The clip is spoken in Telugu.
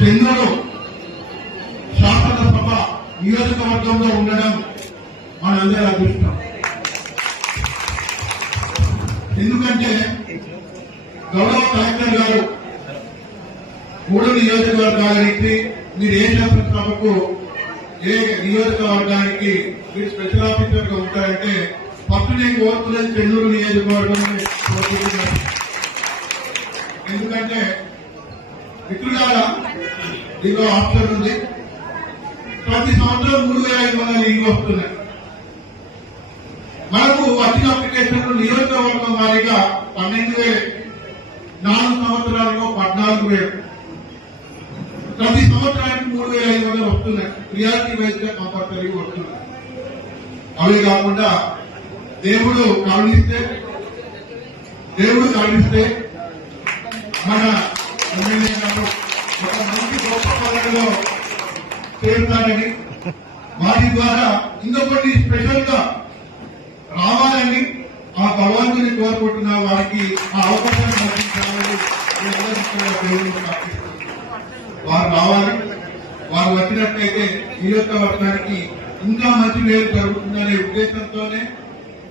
చెన్నూరు శాసనసభ నియోజకవర్గంలో ఉండడం మనందరి అదృష్టం. ఎందుకంటే గౌరవ కలెక్టర్ గారు 3 నియోజకవర్గాలకి మీరు ఏ శాసనసభకు ఏ నియోజకవర్గానికి మీరు స్పెషల్ ఆఫీసర్ గా ఉంటారంటే ఫస్ట్ నేను కోరుతున్నది చెన్నూరు నియోజకవర్గం కోరుకుంటున్నాను. ఎందుకంటే మిత్రులార దీనిలో ఆప్షన్ ఉంది. ప్రతి సంవత్సరం 3,500 ఇల్లు వస్తున్నాయి. మనకు వచ్చిన అప్లికేషన్లు నియోజకవర్గం వారీగా 12,000, 4 సంవత్సరాల్లో 14,000, ప్రతి సంవత్సరానికి 3,500 వస్తున్నాయి. ప్రియారిటీ వైజ్ గా కంపల్సరీ వస్తున్నాయి. అవి కాకుండా దేవుడు కరుణిస్తే మన ఎమ్మెల్యే గారు ఒక మంచి గొప్ప పదవిలో చేరుతారని, వాటి ద్వారా ఇంకొకటి స్పెషల్ గా రావాలని ఆ భగవంతుని కోరుకుంటున్న వారికి ఆ అవకాశాన్ని కల్పించాలని వారు రావాలి. వారు వచ్చినట్లయితే నియోజకవర్గానికి ఇంకా మంచి మేలు జరుగుతుందనే ఉద్దేశంతోనే